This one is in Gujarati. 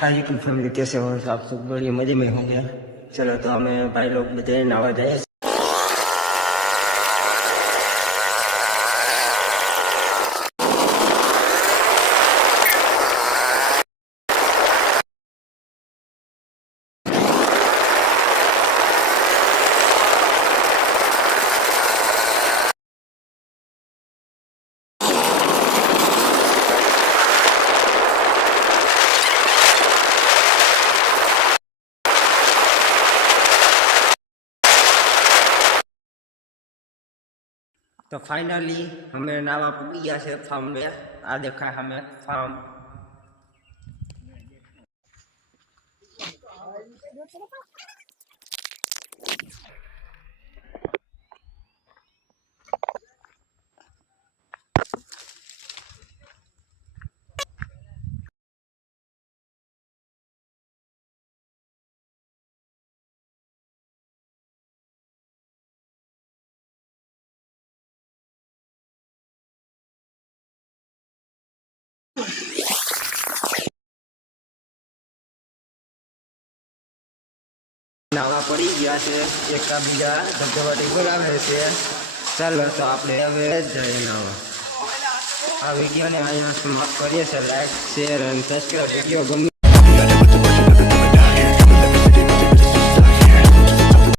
हाँ जी कुल फैमिली कैसे हो आप सब बड़ी मजे में होंगे चलो तो हमें भाई लोग बजे नवा जाए તો ફાઇનલી અમે નાવા પૂરી ગયા છે ફાર્મ બે આ દેખાય અમે ફાર્મ Thank you. નાવા પડી ગયા છે. એક બીજા ધબધબાટી બોલાવે છે. ચાલો તો આપણે હવે જઈએ નાવા. આ વિડીયોને અહીંયા સમાપ્ત કરીએ છીએ. લાઈક શેર અને સબસ્ક્રાઈબ વીડિયો ગમે